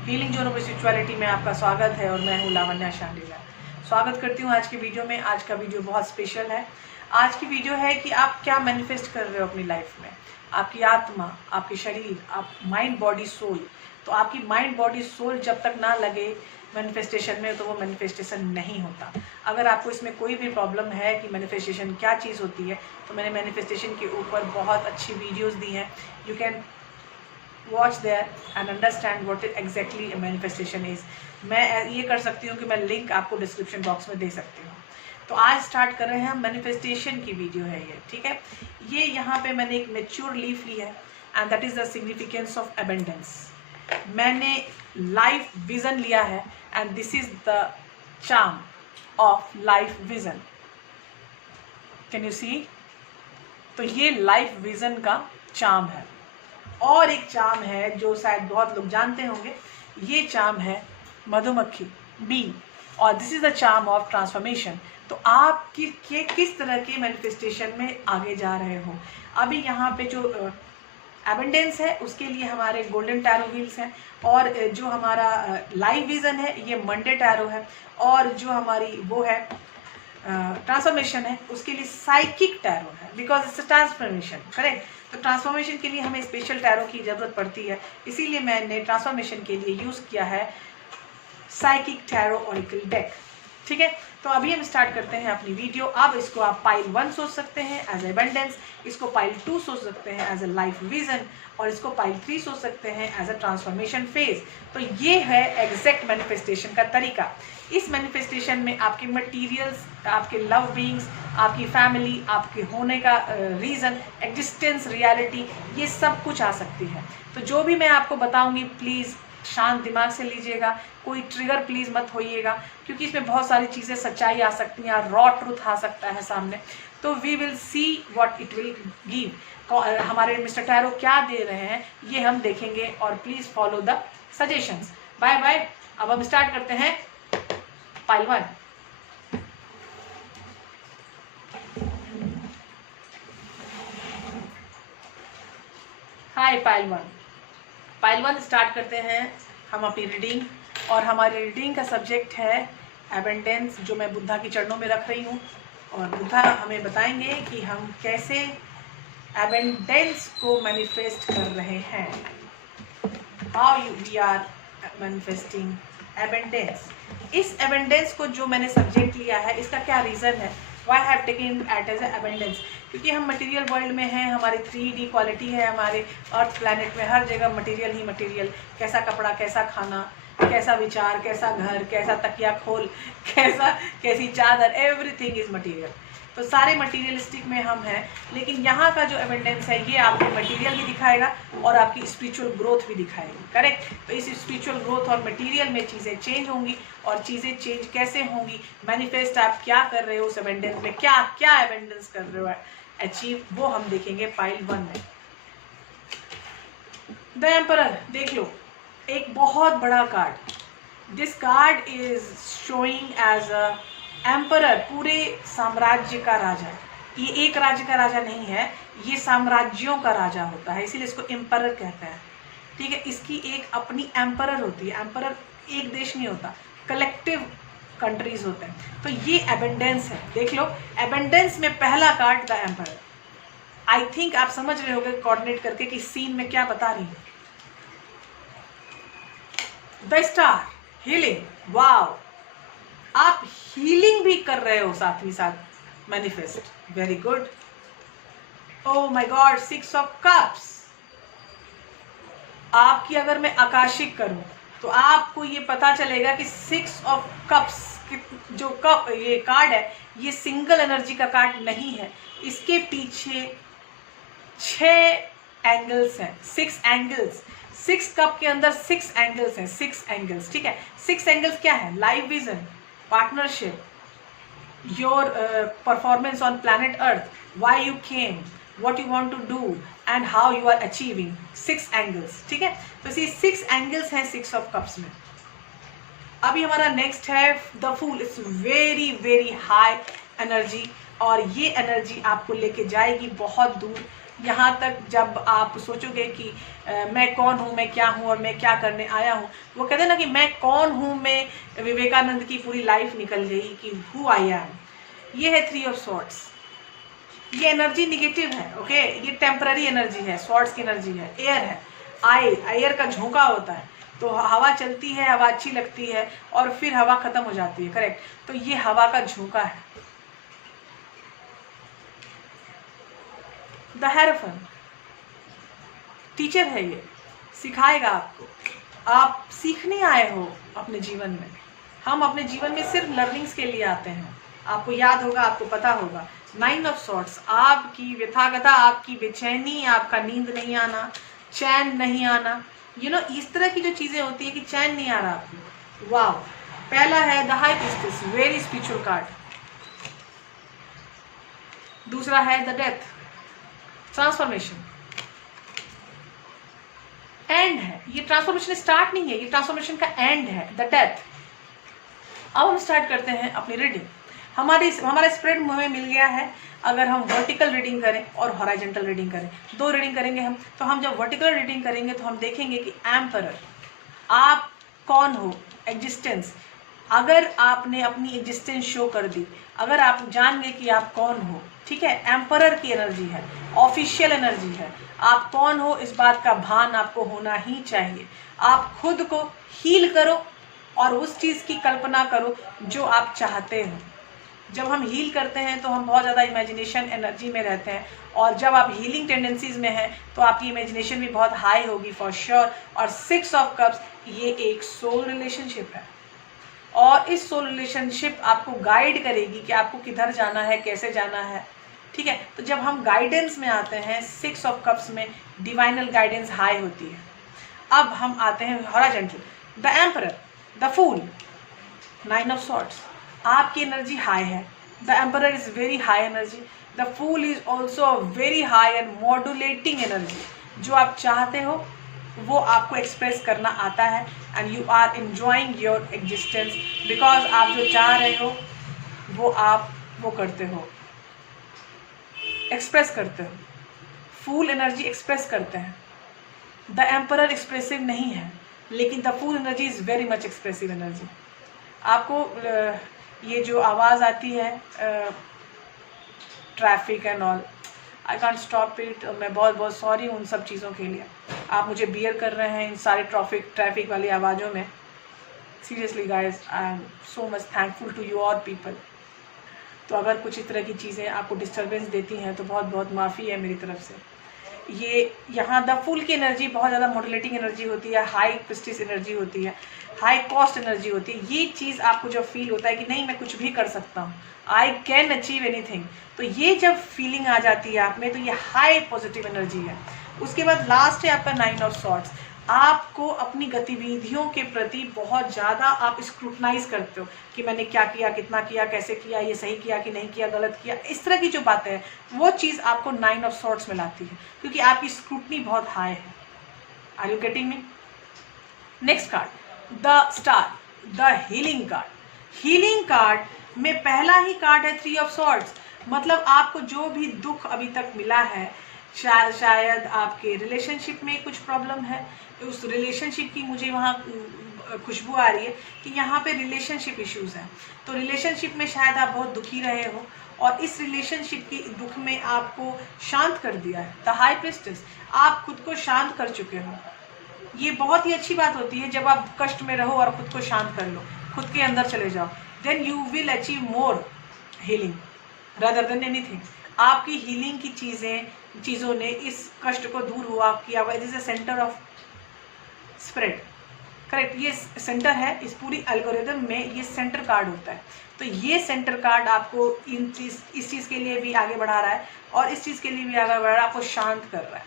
Healing zone of spirituality में आपका स्वागत है और मैं हूँ लावण्या शांडिला। स्वागत करती हूँ आज की वीडियो में। आज का वीडियो बहुत स्पेशल है। आज की वीडियो है कि आप क्या मैनिफेस्ट कर रहे हो अपनी लाइफ में, आपकी आत्मा, आपके शरीर, आप माइंड बॉडी सोल। तो आपकी माइंड बॉडी सोल जब तक ना लगे मैनिफेस्टेशन में तो वो मैनिफेस्टेशन नहीं होता। अगर आपको इसमें कोई भी प्रॉब्लम है कि मैनिफेस्टेशन क्या चीज़ होती है, तो मैंने मैनिफेस्टेशन के ऊपर बहुत अच्छी वीडियोज़ दी हैं। You can watch there and understand what exactly manifestation is. मैं ये कर सकती हूँ कि मैं लिंक आपको डिस्क्रिप्शन बॉक्स में दे सकती हूँ। तो आज स्टार्ट कर रहे हैं हम, मैनिफेस्टेशन की वीडियो है ये, ठीक है। ये यहाँ पे मैंने एक मैच्योर लीफ ली है and that is the significance of abundance. मैंने लाइफ विजन लिया है and this is the charm of life vision. Can you see? तो ये लाइफ विजन का चार्म है। और एक चार्म है जो शायद बहुत लोग जानते होंगे, ये चार्म है मधुमक्खी, बी, और this is the charm of transformation. तो आप किस तरह के मैनिफेस्टेशन में आगे जा रहे हो। अभी यहाँ पे जो एबेंडेंस है उसके लिए हमारे गोल्डन टैरो व्हील्स हैं, और जो हमारा लाइव विजन है ये मंडे टैरो है, और जो हमारी वो है ट्रांसफॉर्मेशन है उसके लिए साइकिक टैरो है, बिकॉज इट्स ट्रांसफॉर्मेशन, करेक्ट। तो ट्रांसफॉर्मेशन के लिए हमें स्पेशल टैरो की ज़रूरत पड़ती है, इसीलिए मैंने ट्रांसफॉर्मेशन के लिए यूज़ किया है साइकिक टैरो ऑरेकल डेक, ठीक है। तो अभी हम स्टार्ट करते हैं अपनी वीडियो। अब इसको आप पाइल 1 सोच सकते हैं एज एबेंडेंस, इसको पाइल 2 सोच सकते हैं एज अ लाइफ विजन, और इसको पाइल 3 सोच सकते हैं एज अ ट्रांसफॉर्मेशन फेज। तो ये है एग्जैक्ट मैनिफेस्टेशन का तरीका। इस मैनिफेस्टेशन में आपके मटीरियल्स, आपके लव बीइंग्स, आपकी फैमिली, आपके होने का रीज़न, एग्जिस्टेंस, रियलिटी, ये सब कुछ आ सकती है। तो जो भी मैं आपको बताऊंगी प्लीज़ शांत दिमाग से लीजिएगा, कोई ट्रिगर प्लीज़ मत होइएगा, क्योंकि इसमें बहुत सारी चीज़ें सच्चाई आ सकती हैं, रॉ ट्रूथ आ सकता है सामने। तो we will see what it will give. हमारे मिस्टर टैरो क्या दे रहे हैं ये हम देखेंगे, और please follow the suggestions. Bye bye. अब हम स्टार्ट करते हैं pile 1। Hi pile 1। Pile 1 start करते हैं हम अपनी रीडिंग, और हमारी रीडिंग का सब्जेक्ट है एबेंडेंस, जो मैं बुद्धा की चरणों में रख रही हूँ। और बुद्धा हमें बताएंगे कि हम कैसे एबेंडेंस को मैनिफेस्ट कर रहे हैं, how we are manifesting abundance. इस एबेंडेंस को जो मैंने सब्जेक्ट लिया है इसका क्या रीज़न है, why have taken at as abundance, क्योंकि हम मटेरियल वर्ल्ड में हैं, हमारी 3D क्वालिटी है, हमारे अर्थ प्लैनेट में हर जगह मटेरियल ही मटेरियल। कैसा कपड़ा, कैसा खाना, कैसा विचार, कैसा घर, कैसा तकिया खोल, कैसी चादर, एवरीथिंग इज मटेरियल। तो सारे मटेरियलिस्टिक में हम हैं, लेकिन यहाँ का जो एबेंडेंस है ये आपको मटेरियल भी दिखाएगा और आपकी स्पिरिचुअल ग्रोथ भी दिखाएगी, करेक्ट। तो इस स्पिरिचुअल ग्रोथ और मटेरियल में चीज़ें चेंज होंगी, और चीज़ें चेंज कैसे होंगी, मैनिफेस्ट आप क्या कर रहे हो उस एबेंडेंस में, क्या क्या एबेंडेंस कर रहे हो अचीव, वो हम देखेंगे पाइल 1 में। द एम्परर देख लो, एक बहुत बड़ा card. This card is showing as a emperor, पूरे साम्राज्य का राजा। ये एक राज्य का राजा नहीं है, ये साम्राज्यों का राजा होता है, इसीलिए इसको एम्परर कहते हैं, ठीक है। इसकी एक अपनी एम्परर होती है। एम्परर एक देश नहीं होता, कलेक्टिव कंट्रीज होते हैं। तो ये एबेंडेंस है, देख लो। एबेंडेंस में पहला card the emperor. I think आप समझ रहे होंगे कोऑर्डिनेट करके कि सीन में क्या बता रही है। द स्टार, हीलिंग, वाव, आप हीलिंग भी कर रहे हो साथ ही साथ manifest, very good. Oh my God, 6 of cups. आपकी अगर मैं आकाशिक करूं तो आपको ये पता चलेगा कि 6 ऑफ कप्स जो कप ये कार्ड है ये सिंगल एनर्जी का कार्ड नहीं है, इसके पीछे 6 एंगल्स हैं, 6 एंगल्स। 6 कप के अंदर 6 एंगल्स हैं, 6 एंगल्स, ठीक है। 6 एंगल्स क्या है? Life vision, partnership, your performance on planet earth, why you came, what you want to do and how you are achieving, 6 angles, ठीक है। तो ये 6 angles हैं 6 of cups में। अभी हमारा नेक्स्ट है the fool. It's very very high energy, और ये एनर्जी आपको लेके जाएगी बहुत दूर। यहाँ तक जब आप सोचोगे कि मैं कौन हूँ, मैं क्या हूँ और मैं क्या करने आया हूँ। वो कहते हैं ना कि मैं कौन हूँ में विवेकानंद की पूरी लाइफ निकल गई कि हु आई एम। ये है 3 ऑफ स्वॉर्ड्स। ये एनर्जी निगेटिव है, ओके, ये टेम्पररी एनर्जी है, स्वॉर्ड्स की एनर्जी है, एयर है, एयर का झोंका होता है। तो हवा चलती है, हवा अच्छी लगती है और फिर हवा खत्म हो जाती है, करेक्ट। तो ये हवा का झोंका है। द हेरोफन टीचर है, ये सिखाएगा आपको। आप सीखने आए हो अपने जीवन में। हम अपने जीवन में सिर्फ लर्निंग्स के लिए आते हैं। आपको याद होगा, आपको पता होगा, 9 ऑफ स्वॉर्ड्स, आपकी व्यथागता, आपकी बेचैनी, आपका नींद नहीं आना, चैन नहीं आना, इस तरह की जो चीजें होती है कि चैन नहीं आ रहा आपको। वाह। पहला है the high priestess, very spiritual card. दूसरा है द डेथ, ट्रांसफॉर्मेशन, एंड है। ये ट्रांसफॉर्मेशन स्टार्ट नहीं है, ये ट्रांसफॉर्मेशन का एंड है, द डेथ। अब हम स्टार्ट करते हैं अपनी रीडिंग। हमारा स्प्रेड हमें मिल गया है। अगर हम वर्टिकल रीडिंग करें और हॉरिजॉन्टल रीडिंग करें, 2 रीडिंग करेंगे हम। तो हम जब वर्टिकल रीडिंग करेंगे तो हम देखेंगे कि एम्परर, आप कौन हो, एग्जिस्टेंस। अगर आपने अपनी एग्जिस्टेंस शो कर दी, अगर आप जान गए कि आप कौन हो, ठीक है, एम्परर की एनर्जी है, ऑफिशियल एनर्जी है। आप कौन हो इस बात का भान आपको होना ही चाहिए। आप खुद को हील करो और उस चीज़ की कल्पना करो जो आप चाहते हो। जब हम हील करते हैं तो हम बहुत ज़्यादा इमेजिनेशन एनर्जी में रहते हैं, और जब आप हीलिंग टेंडेंसीज में हैं तो आपकी इमेजिनेशन भी बहुत हाई होगी फॉर श्योर। और 6 ऑफ कप्स ये एक सोल रिलेशनशिप है, और इस सोल रिलेशनशिप आपको गाइड करेगी कि आपको किधर जाना है, कैसे जाना है, ठीक है। तो जब हम गाइडेंस में आते हैं, 6 ऑफ कप्स में डिवाइनल गाइडेंस हाई होती है। अब हम आते हैं horizontal, the emperor, the fool, 9 of swords, आपकी एनर्जी हाई है। The emperor is very high energy, the fool is also a very high and modulating energy. जो आप चाहते हो वो आपको एक्सप्रेस करना आता है, and you are enjoying your existence, because आप जो चाह रहे हो वो आप वो करते हो, एक्सप्रेस करते हो। फूल एनर्जी एक्सप्रेस करते हैं। द एम्परर एक्सप्रेसिव नहीं है, लेकिन the fool energy is very much expressive energy. आपको ये जो आवाज़ आती है traffic and all, I can't stop it. मैं बहुत बहुत सॉरी उन सब चीज़ों के लिए। आप मुझे बियर कर रहे हैं इन सारे ट्रैफिक वाली आवाज़ों में। Seriously guys, I am so much thankful to you all people. तो अगर कुछ इस तरह की चीज़ें आपको डिस्टर्बेंस देती हैं तो बहुत बहुत माफ़ी है मेरी तरफ से। ये यहाँ द फूल की एनर्जी बहुत ज़्यादा मॉड्यूलेटिंग एनर्जी होती है, हाई प्रेस्टीज एनर्जी होती है, हाई कॉस्ट एनर्जी होती है। ये चीज़ आपको जब फील होता है कि नहीं मैं कुछ भी कर सकता हूँ, आई कैन अचीव एनीथिंग, तो ये जब फीलिंग आ जाती है आप में, तो ये हाई पॉजिटिव एनर्जी है। उसके बाद लास्ट है आपका 9 ऑफ स्वॉर्ड्स। आपको अपनी गतिविधियों के प्रति बहुत ज़्यादा आप स्क्रूटनाइज करते हो कि मैंने क्या किया, कितना किया, कैसे किया, ये सही किया कि नहीं किया, गलत किया। इस तरह की जो बातें हैं वो चीज़ आपको 9 ऑफ स्वॉर्ड्स में लाती है, क्योंकि आपकी स्क्रूटनी बहुत हाई है। Are you getting me? Next card, the star, the healing card. Healing card में पहला ही कार्ड है 3 ऑफ स्वॉर्ड्स। मतलब आपको जो भी दुख अभी तक मिला है, शायद आपके रिलेशनशिप में कुछ प्रॉब्लम है, उस रिलेशनशिप की मुझे वहाँ खुशबू आ रही है कि यहाँ पे रिलेशनशिप इश्यूज हैं। तो रिलेशनशिप में शायद आप बहुत दुखी रहे हो, और इस रिलेशनशिप की दुख में आपको शांत कर दिया है द हाई प्रीस्टेस। आप खुद को शांत कर चुके हो। ये बहुत ही अच्छी बात होती है जब आप कष्ट में रहो और खुद को शांत कर लो, खुद के अंदर चले जाओ, then you will achieve more healing rather than anything. आपकी हीलिंग की चीज़ों ने इस कष्ट को दूर हुआ किया हुआ। It is a centre of spread, correct. ये सेंटर है इस पूरी एल्गोरिदम में, ये सेंटर कार्ड होता है। तो ये सेंटर कार्ड आपको इस चीज़ के लिए भी आगे बढ़ा रहा है, और इस चीज़ के लिए भी आगे बढ़ा रहा है, आपको शांत कर रहा है,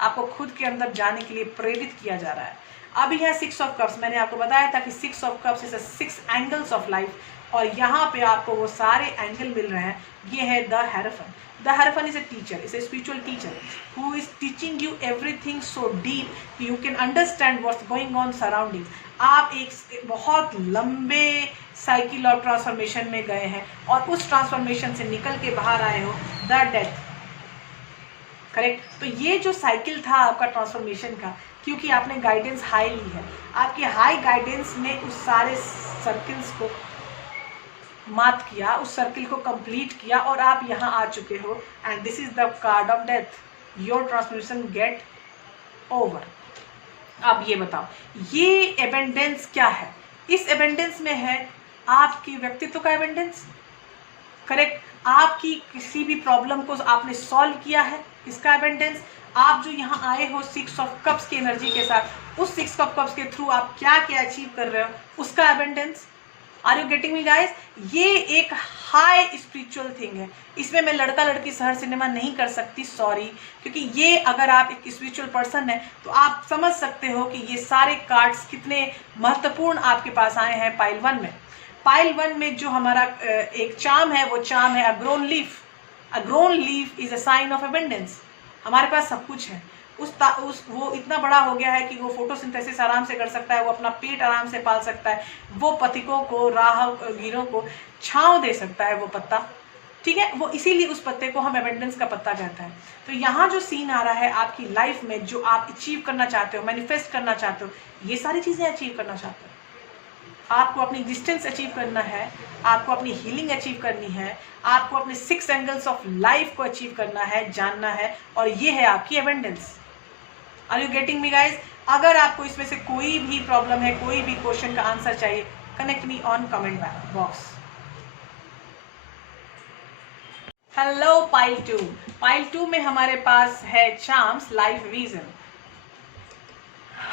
आपको खुद के अंदर जाने के लिए प्रेरित किया जा रहा है। अब यह 6 ऑफ कप्स, मैंने आपको बताया था कि 6 of cups is 6 angles of life, और यहाँ पे आपको वो सारे एंगल मिल रहे हैं। ये है the हेरोफन। The Hierophant is a teacher, is a spiritual teacher who is teaching you everything so deep you can understand what's going on surroundings. आप एक बहुत लंबे साइकिल ऑफ ट्रांसफॉर्मेशन में गए हैं और उस ट्रांसफॉर्मेशन से निकल के बाहर आए हो। The death, correct. तो ये जो साइकिल था आपका ट्रांसफॉर्मेशन का, क्योंकि आपने गाइडेंस हाई ली है, आपकी हाई गाइडेंस ने उस सारे सर्किल्स को मात किया, उस सर्किल को कंप्लीट किया और आप यहाँ आ चुके हो। And this is the card of death, your transformation get over. अब ये बताओ, ये एबेंडेंस क्या है? इस एबेंडेंस में है आपके व्यक्तित्व का एबेंडेंस, करेक्ट। आपकी किसी भी प्रॉब्लम को आपने सॉल्व किया है, इसका एबेंडेंस। आप जो यहाँ आए हो 6 ऑफ कप्स की एनर्जी के साथ, उस 6 ऑफ कप्स के थ्रू आप क्या क्या अचीव कर रहे हो, उसका abundance. Are you getting me guys? ये एक हाई स्पिरिचुअल थिंग है। इसमें मैं लड़का लड़की शहर सिनेमा नहीं कर सकती, सॉरी, क्योंकि ये अगर आप एक स्पिरिचुअल पर्सन है तो आप समझ सकते हो कि ये सारे कार्ड्स कितने महत्वपूर्ण आपके पास आए हैं पाइल 1 में। पाइल 1 में जो हमारा एक चार्म है, वो चार्म है a grown leaf. A grown leaf is a sign of abundance. हमारे पास सब कुछ है। वो इतना बड़ा हो गया है कि वो फोटोसिंथेसिस आराम से कर सकता है, वो अपना पेट आराम से पाल सकता है, वो पथिकों को, राहगीरों को छांव दे सकता है वो पत्ता, ठीक है। वो इसीलिए उस पत्ते को हम एबेंडेंस का पत्ता कहते हैं। तो यहाँ जो सीन आ रहा है आपकी लाइफ में, जो आप अचीव करना चाहते हो, मैनिफेस्ट करना चाहते हो, ये सारी चीज़ें अचीव करना चाहते हो। आपको अपनी एग्जिस्टेंस अचीव करना है, आपको अपनी हीलिंग अचीव करनी है, आपको अपने 6 एंगल्स ऑफ लाइफ को अचीव करना है, जानना है, और ये है आपकी abundance. Are you getting me guys? अगर आपको इसमें से कोई भी प्रॉब्लम है, कोई भी क्वेश्चन का आंसर चाहिए, connect me on comment box. Hello pile 2। Pile 2 में हमारे पास है चार्म्स लाइफ विजन।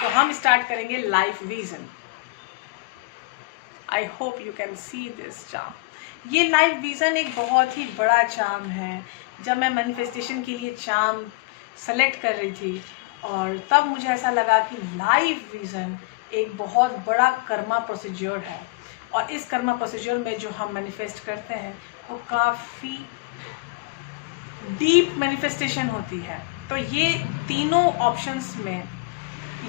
तो हम स्टार्ट करेंगे life vision. I hope you can see this charm. ये लाइफ विजन एक बहुत ही बड़ा चार्म है। जब मैं मैनिफेस्टेशन के लिए चार्म सेलेक्ट कर रही थी, और तब मुझे ऐसा लगा कि लाइफ विजन एक बहुत बड़ा कर्मा प्रोसीजर है, और इस कर्मा प्रोसीजर में जो हम मैनिफेस्ट करते हैं वो काफ़ी डीप मैनिफेस्टेशन होती है। तो ये तीनों ऑप्शंस में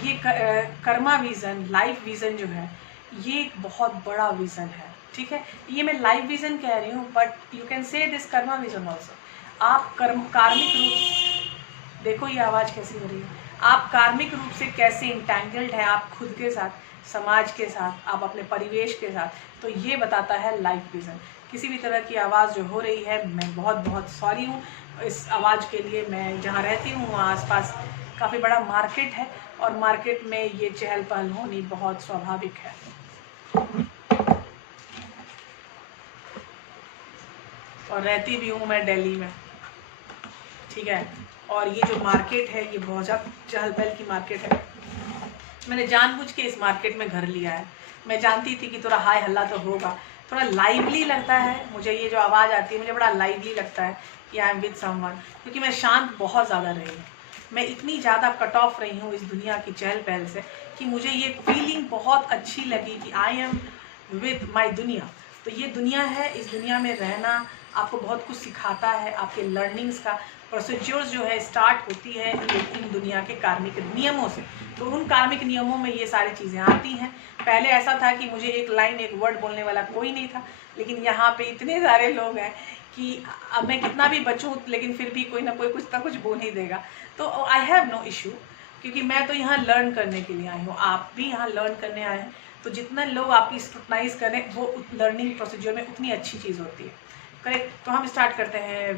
ये कर्मा विजन, लाइफ विजन जो है, ये एक बहुत बड़ा विजन है, ठीक है। ये मैं लाइफ विजन कह रही हूँ, but you can say this Karma vision also. आप कार्मिक रूप, देखो ये आवाज़ कैसी हो रही है, आप कार्मिक रूप से कैसे इंटैंगल्ड हैं आप खुद के साथ, समाज के साथ, आप अपने परिवेश के साथ। तो ये बताता है लाइफ विजन। किसी भी तरह की आवाज़ जो हो रही है, मैं बहुत बहुत सॉरी हूँ इस आवाज़ के लिए। मैं जहाँ रहती हूँ वहाँ आसपास काफ़ी बड़ा मार्केट है, और मार्केट में ये चहल पहल होनी बहुत स्वाभाविक है। और रहती भी हूँ मैं दिल्ली में, ठीक है। और ये जो मार्केट है, ये बहुत ज़्यादा चहल पहल की मार्केट है। मैंने जानबूझ के इस मार्केट में घर लिया है। मैं जानती थी कि थोड़ा हाय हल्ला तो होगा, थोड़ा लाइवली लगता है मुझे। ये जो आवाज़ आती है मुझे बड़ा लाइवली लगता है कि आई एम विद समवन, क्योंकि मैं शांत बहुत ज़्यादा रही हूँ। मैं इतनी ज़्यादा कट ऑफ रही हूँ इस दुनिया की चहल पहल से कि मुझे ये फीलिंग बहुत अच्छी लगी कि आई एम विद माई दुनिया। तो ये दुनिया है, इस दुनिया में रहना आपको बहुत कुछ सिखाता है। आपके लर्निंग्स का प्रोसीजर्स जो है स्टार्ट होती है इन दुनिया के कार्मिक नियमों से। तो उन कार्मिक नियमों में ये सारी चीज़ें आती हैं। पहले ऐसा था कि मुझे एक लाइन, एक वर्ड बोलने वाला कोई नहीं था, लेकिन यहाँ पे इतने सारे लोग हैं कि अब मैं कितना भी बचूँ, लेकिन फिर भी कोई ना कोई कुछ ना कुछ बोल ही देगा। तो आई हैव नो इशू, क्योंकि मैं तो यहाँ लर्न करने के लिए आई हूँ, आप भी यहाँ लर्न करने आए हैं। तो जितना लोग आपकी स्क्रूटनाइज करें, वो लर्निंग प्रोसीजर में उतनी अच्छी चीज़ होती है, करेक्ट। तो हम स्टार्ट करते हैं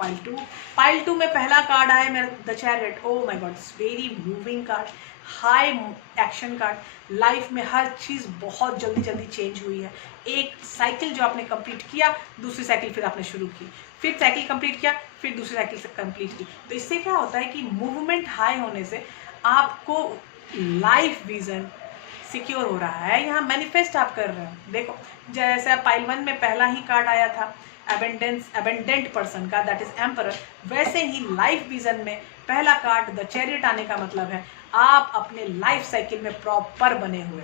पाइल 2। पाइल 2 में पहला कार्ड आया मेरा the chariot. Oh my God, it's very moving card, high action card. Life में हर चीज़ बहुत जल्दी जल्दी चेंज हुई है। एक साइकिल जो आपने कंप्लीट किया, दूसरी साइकिल फिर आपने शुरू की, फिर साइकिल कंप्लीट किया, फिर दूसरी साइकिल से कंप्लीट की। तो इससे क्या होता है कि मूवमेंट हाई होने से आपको लाइफ विजन सिक्योर हो रहा है। यहाँ मैनिफेस्ट आप कर रहे हैं। देखो, जैसे पाइल 1 में पहला ही कार्ड आया था एबेंडेंट पर्सन का, दैट इज एम्परर, वैसे ही लाइफ विजन में पहला कार्ड द चैरियट आने का मतलब है आप अपने लाइफ साइकिल में प्रॉपर बने हुए।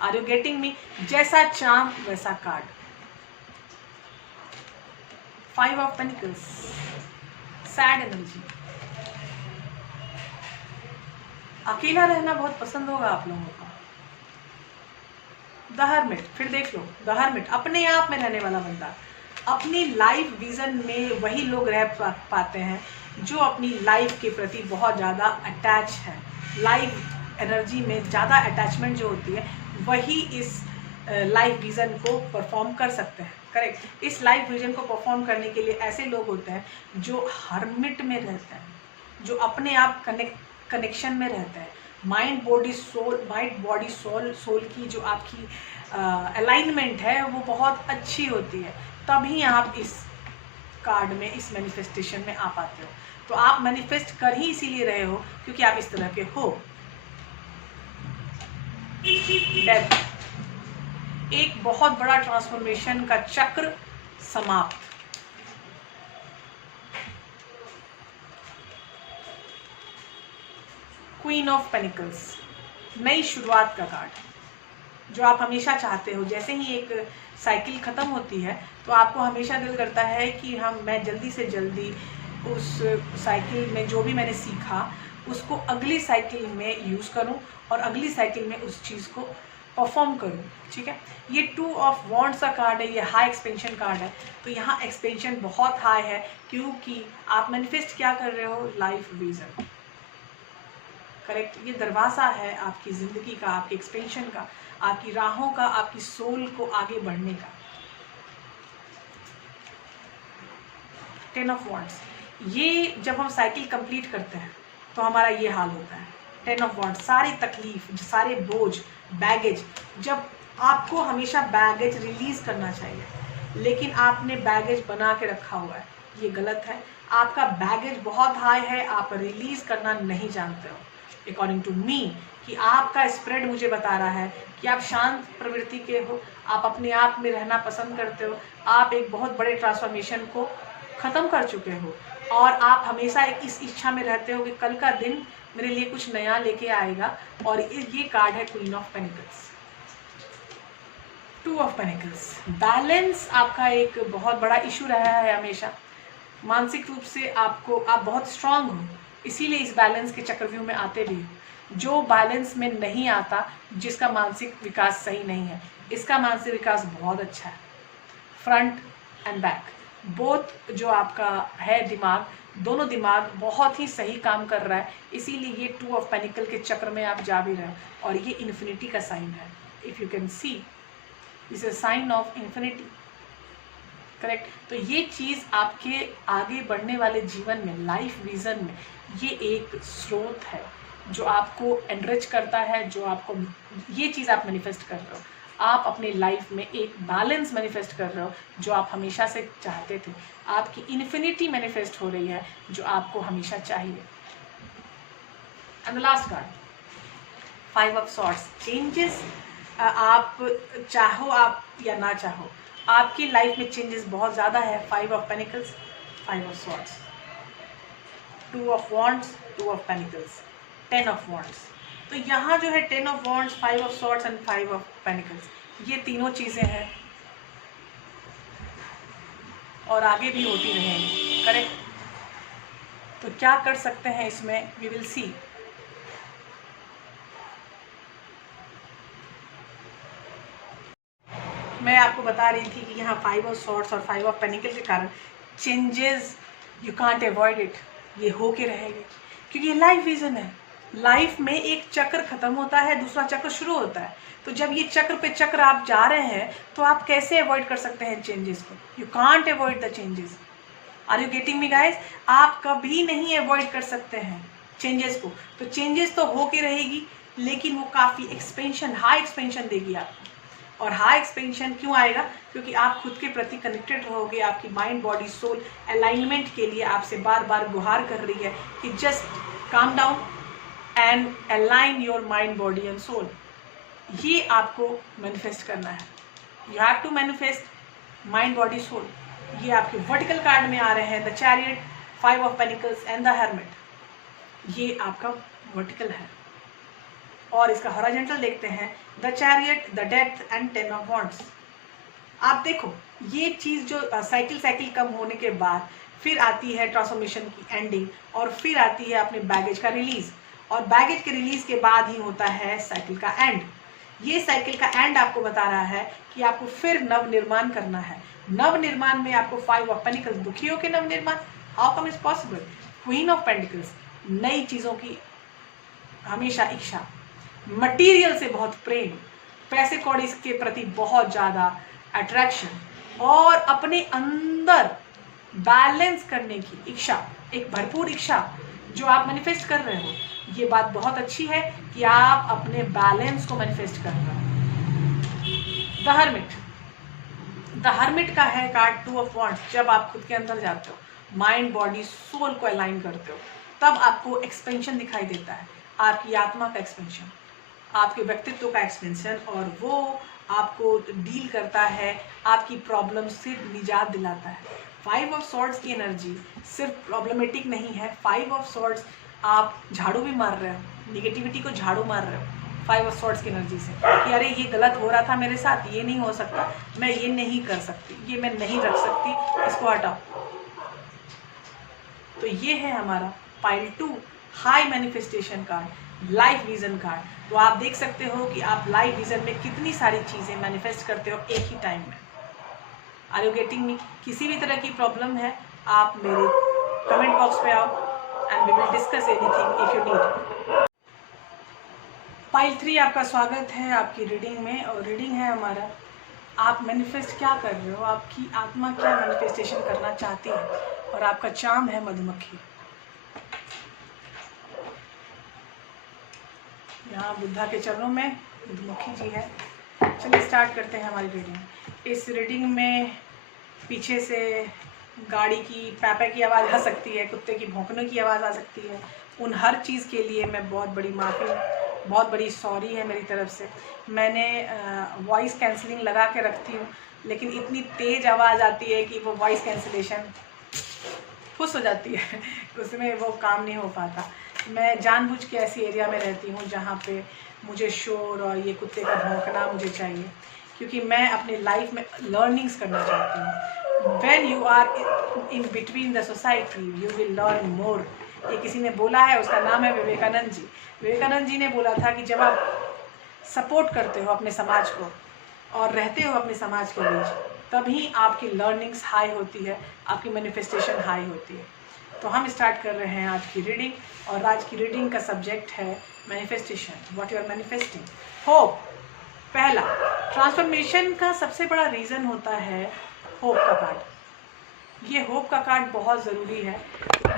Are you getting me? जैसा चार्म वैसा card. 5 of pentacles, sad energy. अकेला रहना बहुत पसंद होगा आप लोगों को। द हर्मिट, फिर देख लो द हर्मिट, अपने आप में रहने वाला बंदा। अपनी लाइफ विजन में वही लोग रह पाते हैं जो अपनी लाइफ के प्रति बहुत ज़्यादा अटैच है। लाइफ एनर्जी में ज़्यादा अटैचमेंट जो होती है वही इस लाइफ विजन को परफॉर्म कर सकते हैं। करेक्ट। इस लाइफ विजन को परफॉर्म करने के लिए ऐसे लोग होते हैं जो हर्मिट में रहते हैं, जो अपने आप कनेक्शन में रहते हैं। माइंड बॉडी सोल की जो आपकी अलाइनमेंट है वो बहुत अच्छी होती है, तभी आप इस कार्ड में, इस मैनिफेस्टेशन में आ पाते हो। तो आप मैनिफेस्ट कर ही इसीलिए रहे हो क्योंकि आप इस तरह के हो। डेथ, एक बहुत बड़ा ट्रांसफॉर्मेशन का चक्र समाप्त। क्वीन ऑफ पेनिकल्स, नई शुरुआत का कार्ड, जो आप हमेशा चाहते हो। जैसे ही एक साइकिल ख़त्म होती है तो आपको हमेशा दिल करता है कि मैं जल्दी से जल्दी उस साइकिल में जो भी मैंने सीखा उसको अगली साइकिल में यूज़ करूं और अगली साइकिल में उस चीज़ को परफॉर्म करूं। ठीक है। ये 2 ऑफ वॉन्ड्स का कार्ड है, ये हाई एक्सपेंशन कार्ड है। तो यहाँ एक्सपेंशन बहुत हाई है क्योंकि आप मैनिफेस्ट क्या कर रहे हो, लाइफ विजन। करेक्ट। ये दरवाज़ा है आपकी ज़िंदगी का, आपके एक्सपेंशन का, आपकी राहों का, आपकी सोल को आगे बढ़ने का। 10 ऑफ वॉन्ड्स, ये जब हम साइकिल कंप्लीट करते हैं तो हमारा ये हाल होता है। 10 ऑफ वॉन्ड्स, सारी तकलीफ, सारे बोझ, बैगेज, जब आपको हमेशा बैगेज रिलीज़ करना चाहिए लेकिन आपने बैगेज बना के रखा हुआ है, ये गलत है। आपका बैगेज बहुत हाई है, आप रिलीज़ करना नहीं जानते हो। अकॉर्डिंग टू मी, कि आपका स्प्रेड मुझे बता रहा है कि आप शांत प्रवृत्ति के हो, आप अपने आप में रहना पसंद करते हो, आप एक बहुत बड़े ट्रांसफॉर्मेशन को ख़त्म कर चुके हो और आप हमेशा एक इस इच्छा में रहते हो कि कल का दिन मेरे लिए कुछ नया लेके आएगा। और ये कार्ड है queen of pentacles. 2 of pentacles, balance आपका एक बहुत बड़ा इशू रहा है हमेशा। मानसिक रूप से आप बहुत स्ट्रांग हो, इसीलिए इस बैलेंस के चक्रव्यूह में आते भी हो। जो बैलेंस में नहीं आता, जिसका मानसिक विकास सही नहीं है, इसका मानसिक विकास बहुत अच्छा है। फ्रंट एंड बैक बोथ जो आपका है दिमाग, दोनों दिमाग बहुत ही सही काम कर रहा है, इसीलिए ये 2 ऑफ पेनिकल के चक्र में आप जा भी रहे हो। और ये इन्फिनिटी का साइन है। If you can see, this is sine of infinity. Correct. तो ये चीज़ आपके आगे बढ़ने वाले जीवन में, लाइफ विजन में, ये एक स्रोत है जो आपको एनरिच करता है, जो आपको, ये चीज़ आप मैनिफेस्ट कर रहे हो। आप अपने लाइफ में एक बैलेंस मैनिफेस्ट कर रहे हो जो आप हमेशा से चाहते थे। आपकी इन्फिनिटी मैनिफेस्ट हो रही है जो आपको हमेशा चाहिए। And the last card, 5 of swords, changes. आप चाहो आप या ना चाहो, आपकी लाइफ में चेंजेस बहुत ज़्यादा है। 5 of panicles, 5 of swords, 2 of wands, 2 of pentacles, 10 of wands. तो यहाँ जो है 10 of wands, 5 of swords and 5 of panicles, ये तीनों चीज़ें हैं और आगे भी होती रहेंगी। करेक्ट। तो क्या कर सकते हैं इसमें, वी विल सी। मैं आपको बता रही थी कि यहाँ 5 ऑफ सॉर्ड्स और 5 ऑफ पेनिकल के कारण changes you can't avoid it, ये हो के रहेंगे क्योंकि ये लाइफ विजन है। लाइफ में एक चक्र खत्म होता है, दूसरा चक्र शुरू होता है। तो जब ये चक्र पे चक्र आप जा रहे हैं तो आप कैसे अवॉइड कर सकते हैं चेंजेस को? You can't avoid the changes. Are you getting me guys? आप कभी नहीं अवॉइड कर सकते हैं चेंजेस को। तो चेंजेस तो हो के रहेगी लेकिन वो काफ़ी एक्सपेंशन, हाई एक्सपेंशन देगी आपको। और हाई एक्सपेंशन क्यों आएगा? क्योंकि आप खुद के प्रति कनेक्टेड रहोगे। आपकी माइंड बॉडी सोल अलाइनमेंट के लिए आपसे बार बार गुहार कर रही है कि just calm down and align your mind body and soul. ये आपको मैनिफेस्ट करना है। You have to manifest mind body soul. ये आपके वर्टिकल कार्ड में आ रहे हैं, the chariot, 5 of pentacles and the hermit. ये आपका वर्टिकल है। और इसका हॉरिजॉन्टल देखते हैं, the chariot, the death and 10 of wands. आप देखो ये चीज़ जो साइकिल कम होने के बाद फिर आती है ट्रांसफॉर्मेशन की एंडिंग और फिर आती है अपने बैगेज का रिलीज, और बैगेज के रिलीज के बाद ही होता है साइकिल का एंड। ये साइकिल का एंड आपको बता रहा है कि आपको फिर नव निर्माण करना है। नव निर्माण में आपको 5 ऑफ पेनिकल्स, दुखियों के नव निर्माण, how come is possible. Queen of pentacles, नई चीजों की हमेशा इच्छा, मटेरियल से बहुत प्रेम, पैसे कौड़ी के प्रति बहुत ज्यादा अट्रैक्शन और अपने अंदर बैलेंस करने की इच्छा, एक भरपूर इच्छा जो आप मैनिफेस्ट कर रहे हो। ये बात बहुत अच्छी है कि आप अपने बैलेंस को मैनिफेस्ट कर रहे हो। द हर्मिट, द हर्मिट का है कार्ड 2 ऑफ वॉन्ड्स। जब आप खुद के अंदर जाते हो, माइंड बॉडी सोल को अलाइन करते हो, तब आपको एक्सपेंशन दिखाई देता है, आपकी आत्मा का एक्सपेंशन, आपके व्यक्तित्व का एक्सपेंशन, और वो आपको डील करता है, आपकी प्रॉब्लम से निजात दिलाता है। 5 ऑफ सॉर्ड्स की एनर्जी सिर्फ प्रॉब्लमेटिक नहीं है। 5 ऑफ सॉर्ड्स, आप झाड़ू भी मार रहे हो, निगेटिविटी को झाड़ू मार रहे हो 5 ऑफ सॉर्ड्स की एनर्जी से कि अरे ये गलत हो रहा था मेरे साथ, ये नहीं हो सकता, मैं ये नहीं कर सकती, ये मैं नहीं रख सकती, इसको हटाओ। तो ये है हमारा pile 2 high manifestation card, life vision card. तो आप देख सकते हो कि आप लाइफ विजन में कितनी सारी चीजें मैनिफेस्ट करते हो एक ही टाइम में। Are you getting me? किसी भी तरह की प्रॉब्लम है, आप मेरे कमेंट बॉक्स पे आओ and we will discuss anything if you need. Pile 3 आपका स्वागत है आपकी रीडिंग में, और रीडिंग है हमारा आप मैनिफेस्ट क्या कर रहे हो, आपकी आत्मा क्या मैनिफेस्टेशन करना चाहती है, और आपका चार्म है मधुमक्खी। यहाँ बुद्धा के चरणों में मधुमक्खी जी है। चलिए स्टार्ट करते हैं हमारी रीडिंग। इस रीडिंग में पीछे से गाड़ी की पैपे की आवाज़ आ सकती है, कुत्ते की भौंकने की आवाज़ आ सकती है। उन हर चीज़ के लिए मैं बहुत बड़ी माफ़ी, बहुत बड़ी सॉरी है मेरी तरफ से। मैंने वॉइस कैंसलिंग लगा के रखती हूँ, लेकिन इतनी तेज़ आवाज़ आती है कि वो वॉइस कैंसिलेशन फुस हो जाती है उसमें वो काम नहीं हो पाता। मैं जानबूझ के ऐसी एरिया में रहती हूँ जहाँ पे मुझे शोर और ये कुत्ते का भौंकना मुझे चाहिए, क्योंकि मैं अपने लाइफ में लर्निंग्स करना चाहती हूँ। When you are in between the society, you will learn more। ये किसी ने बोला है, उसका नाम है विवेकानंद जी। विवेकानंद जी ने बोला था कि जब आप सपोर्ट करते हो अपने समाज को और रहते हो अपने समाज के बीच, तभी आपकी लर्निंग्स हाई होती है, आपकी मैनिफेस्टेशन हाई होती है। तो हम स्टार्ट कर रहे हैं आज की रीडिंग, और आज की रीडिंग का सब्जेक्ट है manifestation, what you are manifesting. Hope, पहला ट्रांसफॉर्मेशन का सबसे बड़ा रीज़न होता है होप का कार्ड। ये होप का कार्ड बहुत ज़रूरी है।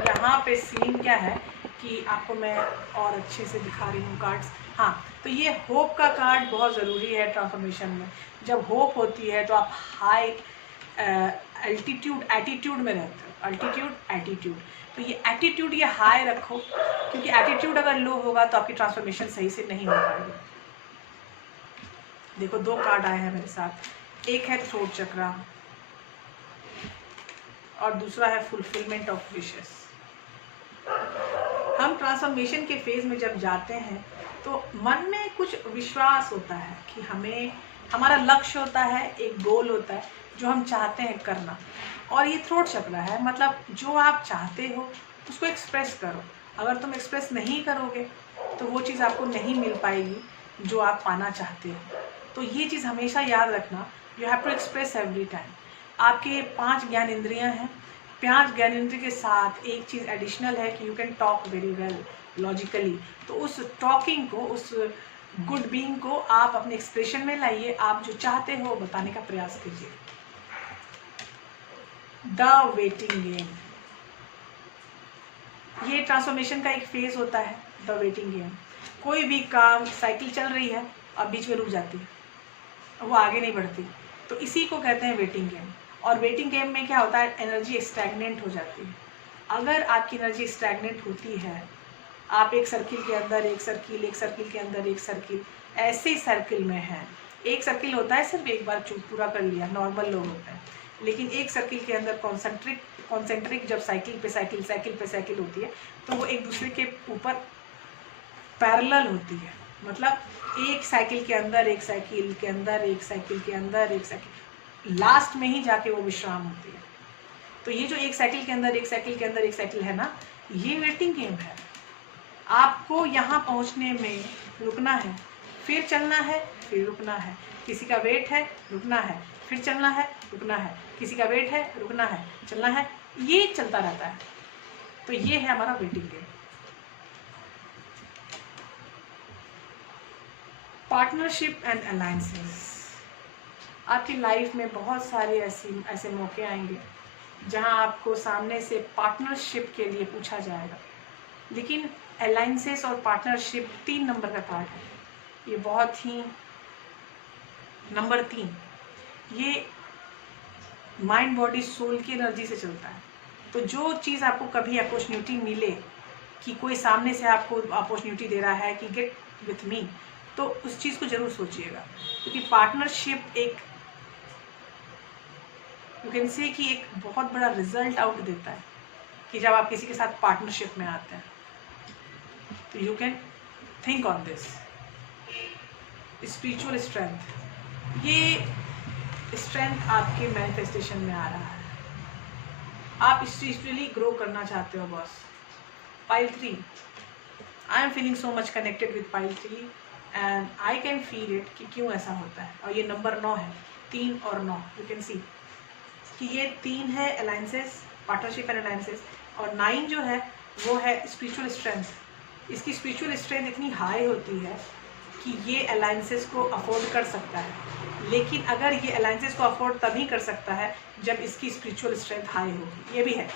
यहाँ पे सीन क्या है कि आपको मैं और अच्छे से दिखा रही हूँ कार्ड्स। हाँ, तो ये होप का कार्ड बहुत ज़रूरी है ट्रांसफॉर्मेशन में। जब होप होती है तो आप हाई एटीट्यूड में रहते हो। अल्टीट्यूड, एटीट्यूड, तो ये एटीट्यूड ये हाई रखो, क्योंकि एटीट्यूड अगर लो होगा तो आपकी ट्रांसफॉर्मेशन सही से नहीं हो पाएगी। देखो 2 कार्ड आए हैं मेरे साथ, एक है थ्रोट चक्रा और दूसरा है फुलफिलमेंट ऑफ विशेस। हम ट्रांसफॉर्मेशन के फेज में जब जाते हैं तो मन में कुछ विश्वास होता है कि हमें, हमारा लक्ष्य होता है, एक गोल होता है जो हम चाहते हैं करना, और ये थ्रोट चक्र है। मतलब जो आप चाहते हो उसको एक्सप्रेस करो। अगर तुम एक्सप्रेस नहीं करोगे तो वो चीज़ आपको नहीं मिल पाएगी जो आप पाना चाहते हो। तो ये चीज़ हमेशा याद रखना, you have to express every time. आपके 5 ज्ञान इंद्रियाँ हैं, 5 ज्ञान इंद्रिय के साथ एक चीज़ एडिशनल है कि you can talk very well logically. तो उस टॉकिंग को, उस गुड बीइंग को आप अपने एक्सप्रेशन में लाइए। आप जो चाहते हो बताने का प्रयास कीजिए। द वेटिंग गेम, ये ट्रांसफॉर्मेशन का एक फेज होता है। द वेटिंग गेम, कोई भी काम, साइकिल चल रही है और बीच में रुक जाती है, वो आगे नहीं बढ़ती, तो इसी को कहते हैं वेटिंग गेम। और वेटिंग गेम में क्या होता है, एनर्जी स्टैग्नेंट हो जाती है। अगर आपकी एनर्जी स्टैग्नेंट होती है, आप एक सर्किल के अंदर एक सर्किल, एक सर्किल के अंदर एक सर्किल, ऐसे सर्किल में है। एक सर्किल होता है सिर्फ एक बार पूरा कर लिया, नॉर्मल लोग होते हैं, लेकिन एक सर्किल के अंदर कॉन्सेंट्रिक जब साइकिल पे साइकिल होती है तो वो एक दूसरे के ऊपर पैरेलल होती है। मतलब एक साइकिल के अंदर एक साइकिल के अंदर एक साइकिल के अंदर एक साइकिल, लास्ट में ही जाके वो विश्राम होती है। तो ये जो एक साइकिल के अंदर एक साइकिल के अंदर एक साइकिल है ना, ये वेटिंग गेम है। आपको यहाँ पहुँचने में रुकना है, फिर चलना है, फिर रुकना है। किसी का वेट है, रुकना है, फिर चलना है, रुकना है, किसी का वेट है, रुकना है, चलना है, ये चलता रहता है। तो ये है हमारा waiting game. Partnership and alliances. आपकी लाइफ में बहुत सारे ऐसे मौके आएंगे जहां आपको सामने से पार्टनरशिप के लिए पूछा जाएगा, लेकिन अलायंसेस और पार्टनरशिप 3 नंबर का कार्ड है। ये बहुत ही नंबर 3, ये माइंड बॉडी सोल की एनर्जी से चलता है। तो जो चीज़ आपको कभी अपॉर्चुनिटी मिले कि कोई सामने से आपको अपॉर्चुनिटी दे रहा है कि गेट विथ मी, तो उस चीज़ को जरूर सोचिएगा, क्योंकि पार्टनरशिप एक यू कैन से कि एक बहुत बड़ा रिजल्ट आउट देता है कि जब आप किसी के साथ पार्टनरशिप में आते हैं। तो you can think on this. Spiritual strength, ये स्ट्रेंथ आपके मैनिफेस्टेशन में आ रहा है। आप स्पिरिचुअली ग्रो करना चाहते हो boss. Pile 3, I am feeling so much connected with pile 3 and I can feel it कि क्यों ऐसा होता है। और ये नंबर 9 है, 3 और 9। यू कैन सी कि ये 3 है अलायंसेस, पार्टनरशिप एंड अलायंसेस, और 9 जो है वो है स्पिरिचुअल स्ट्रेंथ। इसकी स्पिरिचुअल स्ट्रेंथ इतनी हाई होती है कि ये अलायंसेस को अफोर्ड कर सकता है। लेकिन अगर ये अलायंसेस को अफोर्ड तभी कर सकता है जब इसकी स्पिरिचुअल स्ट्रेंथ हाई होगी। ये भी है,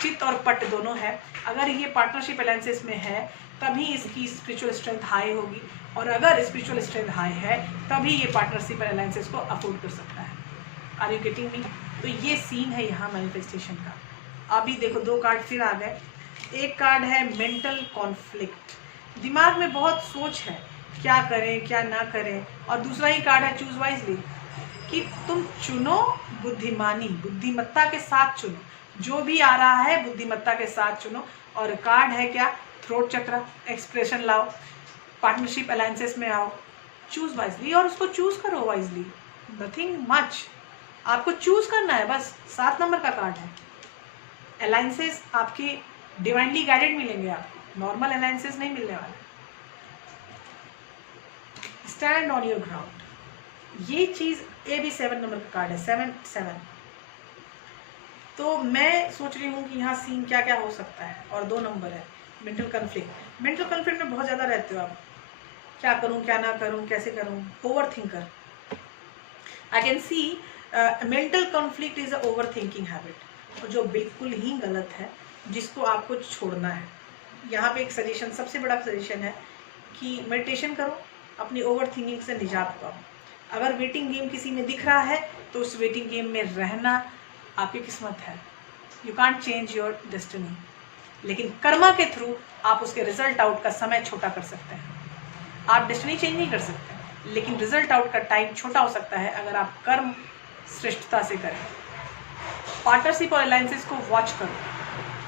चित्त और पट दोनों है। अगर ये पार्टनरशिप अलायंसेस में है तभी इसकी स्पिरिचुअल स्ट्रेंथ हाई होगी, और अगर स्पिरिचुअल स्ट्रेंथ हाई है तभी ये पार्टनरशिप अलायंसेस को अफोर्ड कर सकता है। Are you getting me? तो ये सीन है यहाँ मैनिफेस्टेशन का। अभी देखो 2 कार्ड फिर आ गए। एक कार्ड है मेंटल कॉन्फ्लिक्ट, दिमाग में बहुत सोच है क्या करें क्या ना करें, और दूसरा ही कार्ड है चूज वाइजली, कि तुम चुनो बुद्धिमानी, बुद्धिमत्ता के साथ चुनो, जो भी आ रहा है बुद्धिमत्ता के साथ चुनो। और कार्ड है क्या? थ्रोट चक्र, एक्सप्रेशन लाओ, पार्टनरशिप अलायंसेस में आओ, चूज वाइजली और उसको चूज करो वाइजली, नथिंग मच। आपको चूज करना है बस। 7 नंबर का कार्ड है। अलायंसेस आपके डिवाइनली गाइडेड मिलेंगे, आपको नॉर्मल अलायंसेस नहीं मिलने वाले। स्टैंड ऑन योर ग्राउंड, ये चीज ये भी 7 नंबर का कार्ड है, 7। तो मैं सोच रही हूँ कि यहाँ सीन क्या क्या हो सकता है। और 2 नंबर है मेंटल कन्फ्लिक्ट। मेंटल कन्फ्लिक्ट में बहुत ज़्यादा रहते हो आप, क्या करूँ क्या ना करूँ, कैसे करूँ, over thinker. I can see mental conflict is a over thinking habit, जो बिल्कुल ही गलत है, जिसको आपको छोड़ना है। यहाँ पे एक सजेशन, सबसे बड़ा सजेशन है कि मेडिटेशन करो, अपनी ओवर थिंकिंग से निजात पाओ। अगर वेटिंग गेम किसी में दिख रहा है तो उस वेटिंग गेम में रहना आपकी किस्मत है। You can't change your destiny, लेकिन कर्मा के थ्रू आप उसके रिजल्ट आउट का समय छोटा कर सकते हैं। आप डेस्टिनी चेंज नहीं कर सकते, लेकिन रिजल्ट आउट का टाइम छोटा हो सकता है अगर आप कर्म श्रेष्ठता से करें। पार्टनरशिप और अलायंसेस को वॉच करो,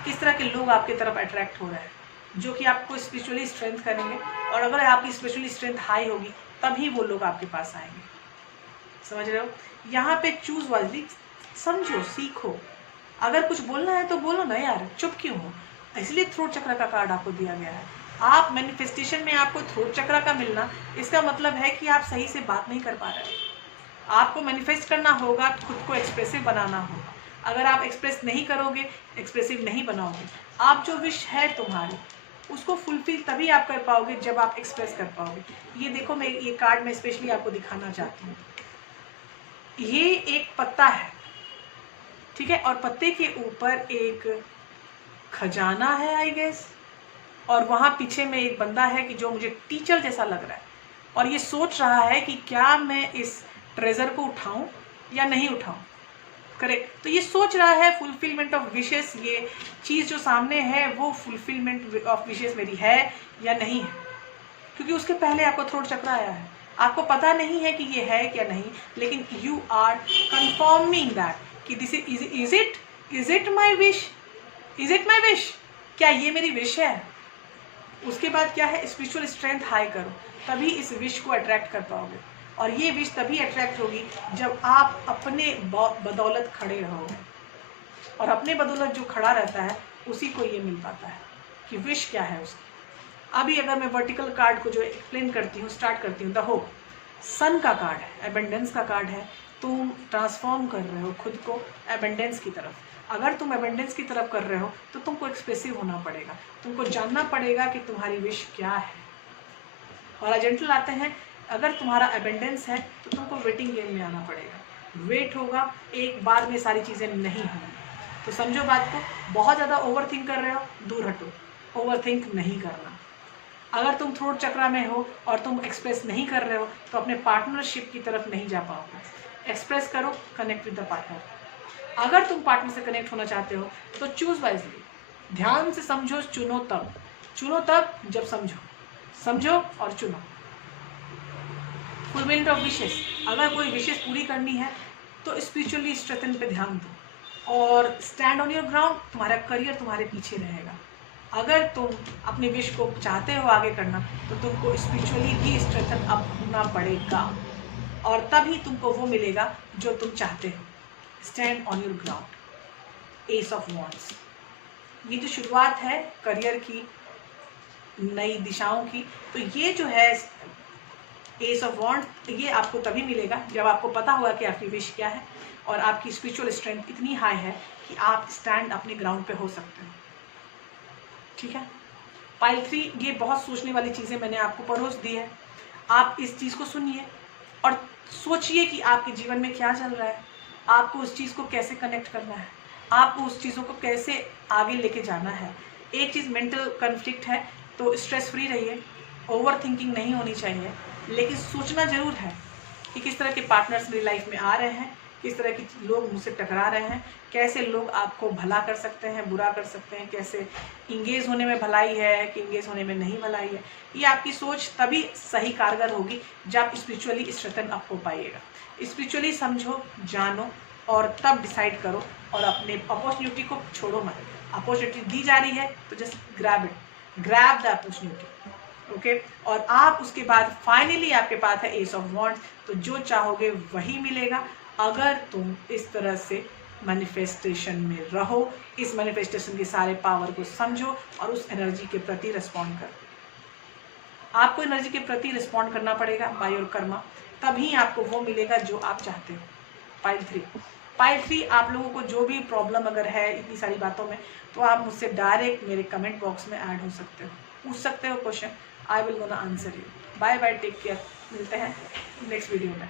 किस तरह के लोग आपकी तरफ अट्रैक्ट हो रहे हैं, जो कि आपको स्पिरिचुअली स्ट्रेंथ करेंगे। और अगर आपकी स्पिरिचुअली स्ट्रेंथ हाई होगी तभी वो लोग आपके पास आएंगे। समझ रहे हो? यहाँ पे चूज वाइजली, समझो, सीखो। अगर कुछ बोलना है तो बोलो ना यार, चुप क्यों हो? इसलिए थ्रोट चक्र का कार्ड आपको दिया गया है। आप मैनिफेस्टेशन में आपको थ्रोट चक्र का मिलना, इसका मतलब है कि आप सही से बात नहीं कर पा रहे। आपको मैनिफेस्ट करना होगा, खुद को एक्सप्रेसिव बनाना होगा। अगर आप एक्सप्रेस नहीं करोगे, एक्सप्रेसिव नहीं बनाओगे, आप जो विश है तुम्हारी उसको फुलफिल तभी आप कर पाओगे जब आप एक्सप्रेस कर पाओगे। ये देखो, मैं ये कार्ड में स्पेशली आपको दिखाना चाहती हूँ। ये एक पत्ता है, ठीक है, और पत्ते के ऊपर एक खजाना है आई गेस, और वहाँ पीछे में एक बंदा है कि जो मुझे टीचर जैसा लग रहा है, और ये सोच रहा है कि क्या मैं इस ट्रेजर को उठाऊं या नहीं उठाऊं। करेक्ट? तो ये सोच रहा है फुलफिलमेंट ऑफ विशेस, ये चीज़ जो सामने है वो फुलफिलमेंट ऑफ विशेस मेरी है या नहीं है, क्योंकि उसके पहले आपको थ्रोट चक्र आया है। आपको पता नहीं है कि ये है क्या नहीं, लेकिन यू आर कंफर्मिंग दैट कि this is it my wish, is it my wish, क्या ये मेरी विश है। उसके बाद क्या है? स्पिरिचुअल स्ट्रेंथ हाई करो, तभी इस विश को अट्रैक्ट कर पाओगे। और ये विश तभी अट्रैक्ट होगी जब आप अपने बदौलत खड़े रहोगे, और अपने बदौलत जो खड़ा रहता है उसी को ये मिल पाता है कि विश क्या है उसकी। अभी अगर मैं वर्टिकल कार्ड को जो एक्सप्लेन करती हूँ, स्टार्ट करती हूँ, द होप सन का कार्ड है, एबेंडेंस का कार्ड है। तुम ट्रांसफॉर्म कर रहे हो खुद को एबेंडेंस की तरफ। अगर तुम एबेंडेंस की तरफ कर रहे हो तो तुमको एक्सप्रेसिव होना पड़ेगा, तुमको जानना पड़ेगा कि तुम्हारी विश क्या है। हॉरिजॉन्टल आते हैं, अगर तुम्हारा एबेंडेंस है तो तुमको वेटिंग गेम में आना पड़ेगा। वेट होगा, एक बार में सारी चीज़ें नहीं होंगी। तो समझो बात को, बहुत ज़्यादा ओवर थिंक कर रहे हो, दूर हटो, ओवर थिंक नहीं करना। अगर तुम थ्रोट चक्रा में हो और तुम एक्सप्रेस नहीं कर रहे हो तो अपने पार्टनरशिप की तरफ नहीं जा पाओगे। एक्सप्रेस करो, कनेक्ट विद द पार्टनर। अगर तुम पार्टनर से कनेक्ट होना चाहते हो तो चूज वाइजली, ध्यान से समझो, चुनो तब जब समझो और चुनो। फुलफिलमेंट ऑफ विशेस, अगर कोई विशेस पूरी करनी है तो स्पिरिचुअली स्ट्रेंथन पे ध्यान दो और स्टैंड ऑन योर ग्राउंड। तुम्हारा करियर तुम्हारे पीछे रहेगा। अगर तुम अपने विश को चाहते हो आगे करना तो तुमको स्पिरिचुअली भी स्ट्रेंथन अप होना पड़ेगा और तभी तुमको वो मिलेगा जो तुम चाहते हो। Stand on your ground. S of wands, ये जो शुरुआत है करियर की, नई दिशाओं की, तो ये जो है एस ऑफ वॉन्ड्स, ये आपको तभी मिलेगा जब आपको पता होगा कि आपकी विश क्या है और आपकी स्पिरिचुअल स्ट्रेंथ इतनी हाई है कि आप स्टैंड अपने ग्राउंड पे हो सकते हो। ठीक है। पाइल 3, ये बहुत सोचने वाली चीज़ें मैंने आपको परोस दी है। आप इस चीज़ को सुनिए और सोचिए कि आपके जीवन में क्या चल रहा है, आपको उस चीज़ को कैसे कनेक्ट करना है, आपको उस चीज़ों को कैसे आगे लेके जाना है। एक चीज़ मेंटल कन्फ्लिक्ट है तो स्ट्रेस फ्री रहिए, ओवर थिंकिंग नहीं होनी चाहिए, लेकिन सोचना ज़रूर है कि किस तरह के पार्टनर्स मेरी लाइफ में आ रहे हैं, किस तरह के लोग मुझसे टकरा रहे हैं, कैसे लोग आपको भला कर सकते हैं, बुरा कर सकते हैं, कैसे इंगेज होने में भलाई है कि इंगेज होने में नहीं भलाई है। ये आपकी सोच तभी सही कारगर होगी जब आप स्पिरिचुअली स्ट्रेंथन अप हो पाइएगा। स्पिरिचुअली समझो, जानो और तब डिसाइड करो और अपने अपॉर्चुनिटी को छोड़ो मत। अपॉर्चुनिटी दी जा रही है तो just grab the opportunity. Okay, और आप उसके बाद फाइनली आपके पास है एस ऑफ वॉन्ड्स, तो जो चाहोगे वही मिलेगा अगर तुम इस तरह से मैनिफेस्टेशन में रहो, इस मैनिफेस्टेशन के सारे पावर को समझो और उस एनर्जी के प्रति रिस्पॉन्ड करो। आपको एनर्जी के प्रति रिस्पॉन्ड करना पड़ेगा बाय योर कर्मा, तभी आपको वो मिलेगा जो आप चाहते हो। पाइल 3, आप लोगों को जो भी प्रॉब्लम अगर है इतनी सारी बातों में, तो आप मुझसे डायरेक्ट मेरे कमेंट बॉक्स में ऐड हो सकते हो, पूछ सकते हो question, I will gonna answer you. Bye bye, take care, मिलते हैं नेक्स्ट वीडियो में।